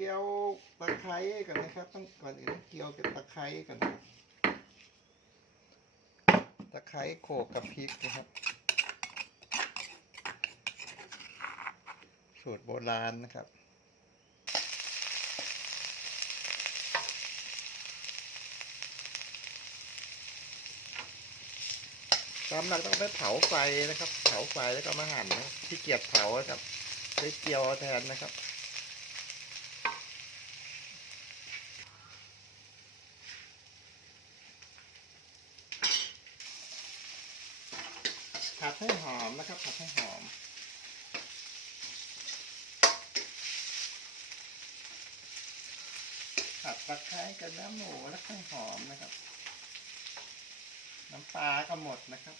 จียวตะไคร้ก่อนนะครับ ต้องก่อนอื่นต้องเจียวกับตะไคร้ก่อนนะตะไคร้โขกกับพริกนะครับ สูตรโบราณนะครับตามหลักต้องไปเผาไฟนะครับ เผาไฟแล้วก็มาหั่นนะที่เกียจเผาครับใช้เจียวแทนนะครับ ผัดให้หอมนะครับ ผัดให้หอม ผัดตะไคร้กับน้ำหมูแล้วให้หอมนะครับ น้ำปลาก็หมดนะครับ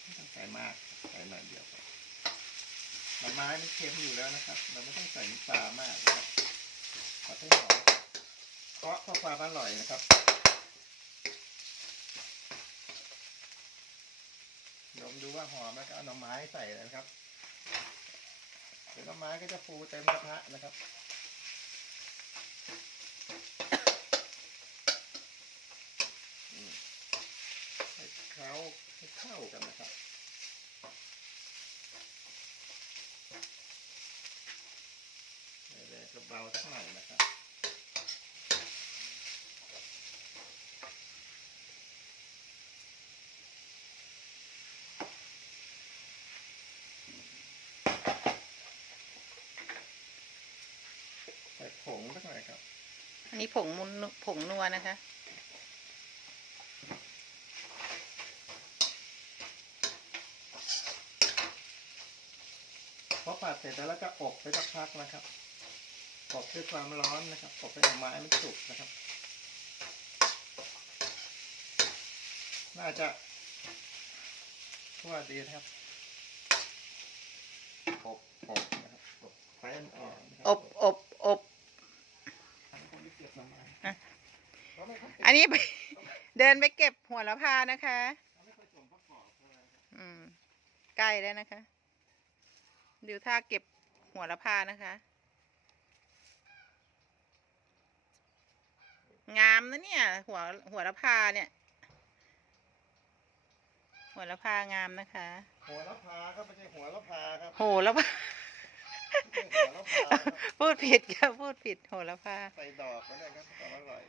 ไม่ต้องใส่มากใส่หน่อยเดียวพอหน่อไม้มันเค็มอยู่แล้วนะครับ เราไม่ต้องใส่น้ำปลามากนะครับผัดให้หอมเพราะเพื่อความอร่อยนะครับ ลองดูว่าหอมแล้วก็เอาหน่อไม้ใส่เลยนะครับเดี๋ยวหน่อไม้ก็จะฟูเต็มกระทะนะครับ ให้เข้าให้เข้ากันนะครับแรงก็เบาสักหน่อยนะครับ ใส่ผงสักหน่อยครับ อันนี้ผงมุนผงนัวนะคะ พอผัดเสร็จแล้วแล้วก็อบไปสักพักนะครับ อบด้วยความร้อนนะครับ อบให้หน่อไม้มันสุกนะครับ น่าจะทั่วดีนะครับ อบอบนะครับอบไฟอ่อนๆนะครัอบอบอบ ผมไม่เก็บหน่อไม้ อะ เราไม่ค่อยเก็บ อั นนี้ไปเดินไปเก็บหัวละพานะคะเราไม่ค่อยส่งประกอบเท่าไหร่ครับอืมใกล้แล้วนะคะดูท่าเก็บหัวละพานะคะ งามนะเนี่ย หัวหัวละพาเนี่ย หัวละพางามนะคะ หัวละพาครับไม่ใช่หัวละพาครับโหละพาไม่ใช่หัวละพาครับพูดผิดค่ะพูดผิดโหละพาใส่ดอกก็ได้ครับความอร่อย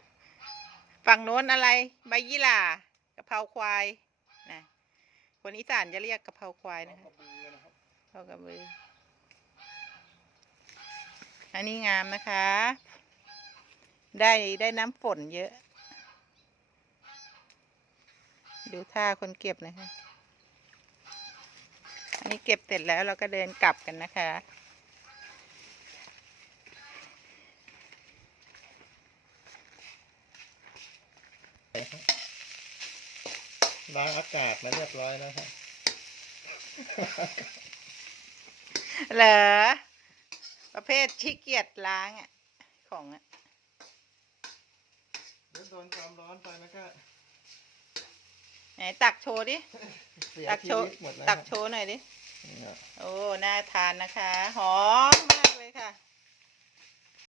ฝั่งโน้นอะไร ใบยี่หร่ากะเพราควายนะคนอีสานจะเรียกกะเพราควายเอานะกคะระบือนะครับเท่ากับมืออันนี้งามนะคะ ได้ได้น้ำฝนเยอะ ดูท่าคนเก็บนะคะ อันนี้เก็บเสร็จแล้วเราก็เดินกลับกันนะคะ ล้างอากาศมาเรียบร้อยแล้วครับเหรอ ประเภทขี้เกียจล้างอะ ของอะเดี๋ยวโดนความร้อนไปมันก็ไหนตักโชว์ดิ เสียตักชีโชว์วิตหมดแล้วตักโชว์หน่อยดิครับโอ้ น่าทานนะคะ หอมมากเลยค่ะ